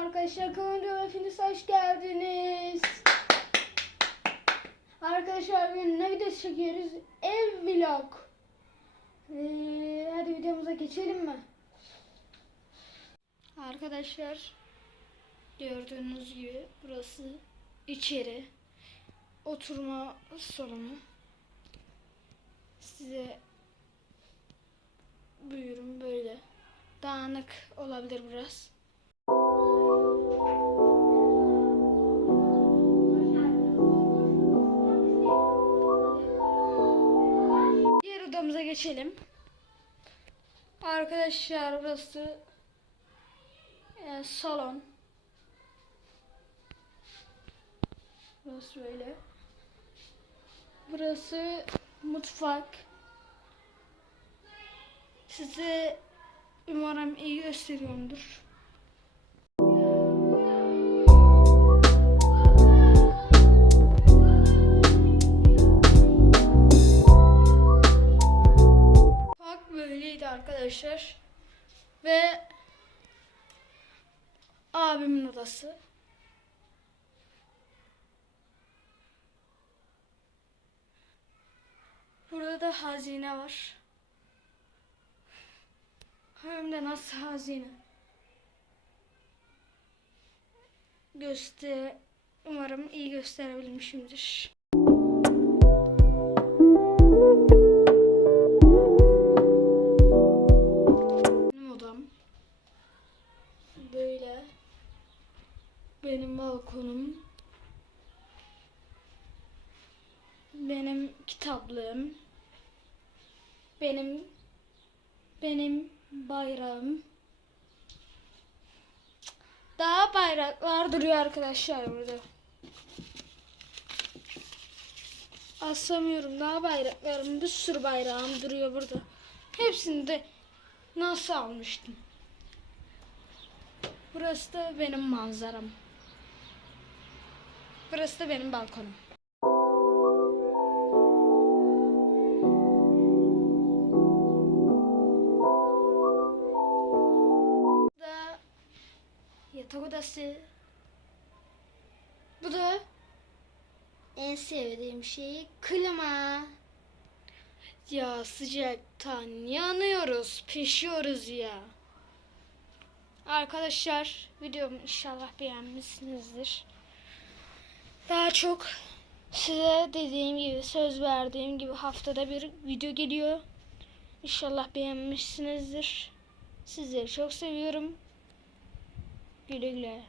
Arkadaşlar kanalıma hepiniz hoş geldiniz. Arkadaşlar bugün ne videosu çekiyoruz? Ev vlog. Ee, hadi videomuza geçelim mi? Arkadaşlar gördüğünüz gibi burası içeri oturma salonu. Size buyurun böyle dağınık olabilir biraz. Diğer odamıza geçelim. Arkadaşlar burası e, salon. Burası böyle. Burası mutfak. Size umarım iyi gösteriyorumdur. Arkadaşlar. Ve abimin odası. Burada da hazine var. Hem de nasıl hazine. Göster umarım iyi gösterebilmişimdir. Balkonum. Benim kitaplığım. Benim benim bayrağım. Daha bayraklar duruyor arkadaşlar burada. Asamıyorum daha bayraklarım bir sürü bayrağım duruyor burada. Hepsini de nasıl almıştım. Burası da benim manzaram. Burası da benim balkonum. Da yatak odası. Bu da en sevdiğim şey klima. Ya sıcaktan yanıyoruz, pişiyoruz ya. Arkadaşlar videomu inşallah beğenmişsinizdir. Daha çok size dediğim gibi söz verdiğim gibi haftada bir video geliyor. İnşallah beğenmişsinizdir. Sizleri çok seviyorum. Güle güle.